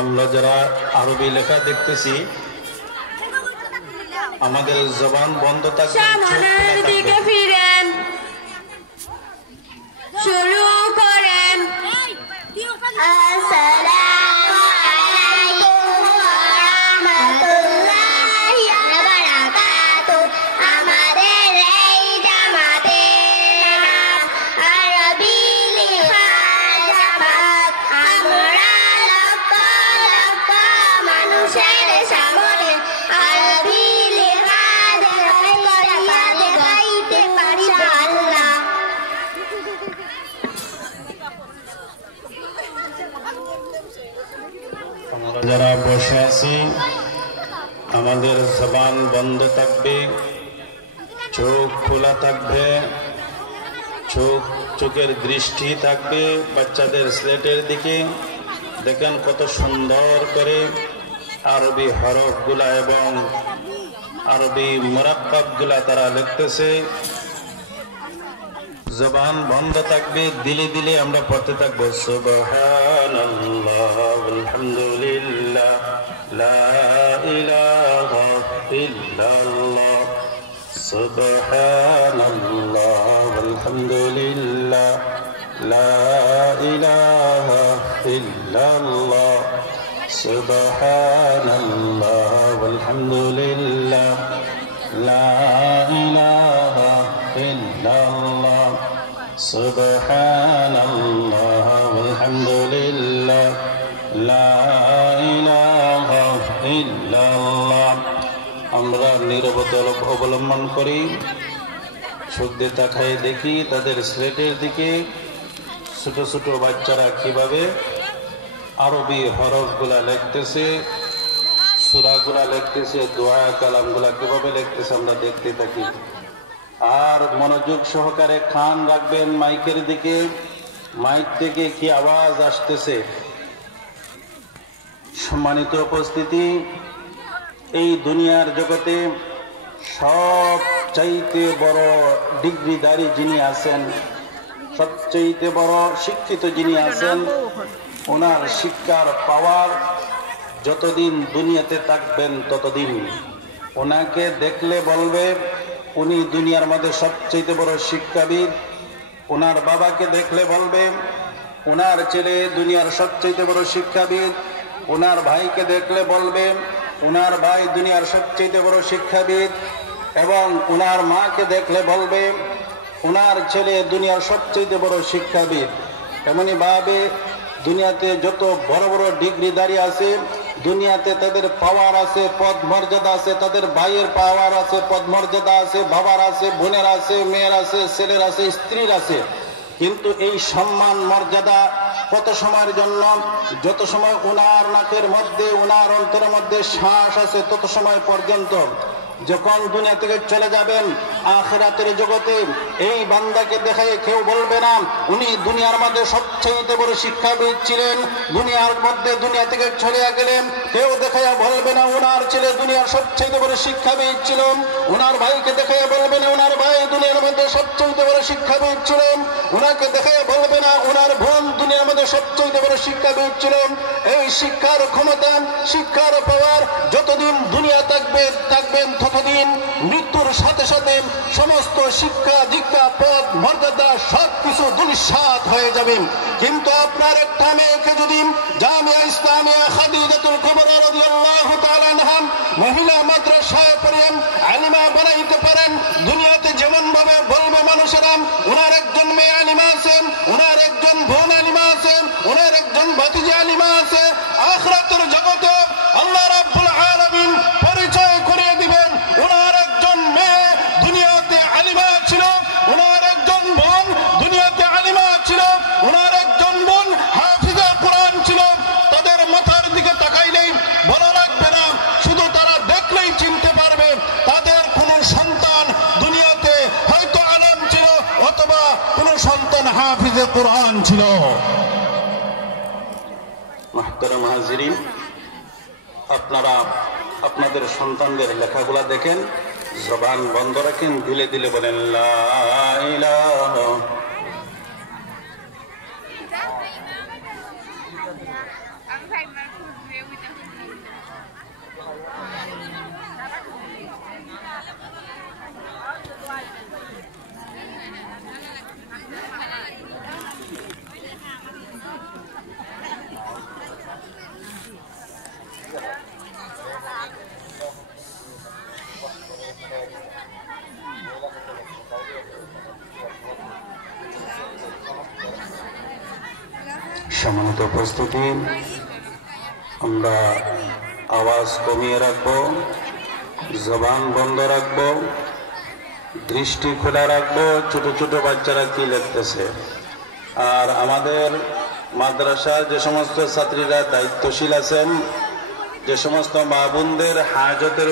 আমরা যারা আরবি লেখা দেখতেছি আমাদের জবান বন্ধ থাকবে, সামনের দিকে ফিরেন, শুরু করেন। আসসালামু আলাইকুম ওয়া রাহমাতুল্লাহি ওয়া বারাকাতুহু। আমাদের এই জামাতের নাম আরবি লেখা জামাত। আমরা লক্ষ লক্ষ মানুষের সামনে আরবি লেখা দেখাইতে পারি আল্লাহ। আমরা যারা বসে আছি আমাদের জবান বন্ধ থাকবে, চোখ খোলা থাকবে, চোখের দৃষ্টি থাকবে বাচ্চাদের স্লেটের দিকে। দেখেন কত সুন্দর করে আরবি হরফগুলা এবং আরবি মুরাক্কাবগুলা তারা লিখতেছে। জবান বন্ধ থাকবে, দিলে দিলে আমরা পড়তে থাকবো সুবহানাল্লাহ আলহামদুলিল্লাহ লা ইলাহা ইল্লাল্লাহ সুবহানাল্লাহ আলহামদুলিল্লাহ লা ইলাহা ইল্লাল্লাহ সুবহানাল্লাহ আলহামদুলিল্লাহ লা ইলাহা ইল্লাল্লাহ সুবহানাল্লাহ আলহামদুলিল্লাহ লা ইলাহা ইল্লাল্লাহ। আমরা নীরবতা অবলম্বন করি, চোখ দিয়ে তাকাই দেখি তাদের স্লেটের দিকে ছোট ছোট বাচ্চারা কিভাবে আরবি হরফগুলা লিখতেছে, সূরাগুলা লিখতেছে, দোয়া কালামগুলা কিভাবে লিখতেছে আমরা দেখতে থাকি। আর মনোযোগ সহকারে কান রাখবেন মাইকের দিকে, মাইক থেকে কি আওয়াজ আসতেছে। সম্মানিত উপস্থিতি, এই দুনিয়ার জগতে সবচাইতে বড় ডিগ্রিধারী যিনি আছেন, সবচাইতে বড় শিক্ষিত যিনি আছেন, ওনার শিক্ষার পাওয়ার যতদিন দুনিয়াতে থাকবেন ততদিন ওনাকে দেখলে বলবে উনি দুনিয়ার মধ্যে সবচেয়ে বড় শিক্ষাবিদ। ওনার বাবাকে দেখলে বলবে ওনার ছেলে দুনিয়ার সবচেয়ে বড় শিক্ষাবিদ। ওনার ভাইকে দেখলে বলবে ওনার ভাই দুনিয়ার সবচেয়ে বড় শিক্ষাবিদ। এবং ওনার মাকে দেখলে বলবে ওনার ছেলে দুনিয়ার সবচেয়ে বড় শিক্ষাবিদ। এমনি ভাবে দুনিয়াতে যত বড় বড় ডিগ্রিধারী আছে, দুনিয়াতে তাদের পাওয়ার আছে, পদ মর্যাদা আছে, তাদের ভাইয়ের পাওয়ার আছে, পদ মর্যাদা আছে, বাবার আছে, বোনের আছে, মেয়ের আছে, ছেলের আছে, স্ত্রীর আছে। কিন্তু এই সম্মান মর্যাদা কত সময়ের জন্য? যত সময় ওনার নাকের মধ্যে, ওনার অন্তরের মধ্যে শ্বাস আছে তত সময় পর্যন্ত। যখন দুনিয়া থেকে চলে যাবেন আখিরাতের জগতে, এই বান্দাকে দেখায় কেউ বলবে না উনি দুনিয়ার মধ্যে সবচেয়ে বড় শিক্ষাবিদ ছিলেন। দুনিয়ার মধ্যে দুনিয়া থেকে চলে গেলেন, কেউ দেখাইয়া বলবে না ওনার ছেলে দুনিয়ার সবচেয়ে বড় শিক্ষাবিদ ছিল। ওনার ভাইকে দেখাইয়া বলবে না ওনার ভাই দুনিয়ার মধ্যে সবচেয়ে বড় শিক্ষাবিদ ছিলেন। ওনাকে দেখাইয়া বলবে না ওনার বোন দুনিয়ার মধ্যে সবচেয়ে বড় শিক্ষাবিদ ছিলেন। এই শিক্ষার ক্ষমতা, শিক্ষার পাওয়ার যতদিন দুনিয়া থাকবেন ততদিন মৃত্যুর সাথে সাথে সমস্ত শিক্ষা দীক্ষা পদ মর্যাদা সবকিছু দুলিশাত হয়ে যাবে। কিন্তু আপনার একটা মেয়েকে যদি জামিয়া ইসলামিয়া খাদিজাতুল কুবরা রাদিয়াল্লাহু তাআলা আনহা মহিলা মাদ্রাসায় পড়ে আলিমা বানাইতে পারেন, দুনিয়াতে যেমন ভাবে বলবে মানুষেরা ওনার একজন মেয়ে আলিমা আছেন, ওনার একজন বোন আলিমা আছেন, ওনার একজন ভাতিজা আলিমা আছে, আখিরাতের জগতে আল্লাহ রাব্বুল আলামিন পরিচয় করিয়ে দিবেন ওনার একজন মেয়ে দুনিয়াতে আলিমা ছিল, ওনার একজন বোন দুনিয়াতে আলিমা ছিল, ওনার একজন বোন হাফিজা কোরআন ছিল। তাদের মাথার দিকে তাকাইলেই ভালো লাগবে না, শুধু তারা দেখলেই চিনতে পারবে তাদের কোনো সন্তান দুনিয়াতে হয়তো আলেম ছিল অথবা কোনো সন্তান হাফিজে কোরআন ছিল। মুহতারাম হাজিরিন, আপনারা আপনাদের সন্তানদের লেখাগুলা দেখেন, জবান বন্ধ রাখেন, দিলে দিলে বলেন লা ইলাহা। সম্মানিত উপস্থিতি, আমরা আওয়াজ কমিয়ে রাখবো, জবান বন্ধ রাখবো, দৃষ্টি খোলা রাখবো। ছোট ছোট বাচ্চারা কি লিখতেছে, আর আমাদের মাদ্রাসার যে সমস্ত ছাত্রীরা দায়িত্বশীল আছেন, যে সমস্ত মা বোনদের হাজতের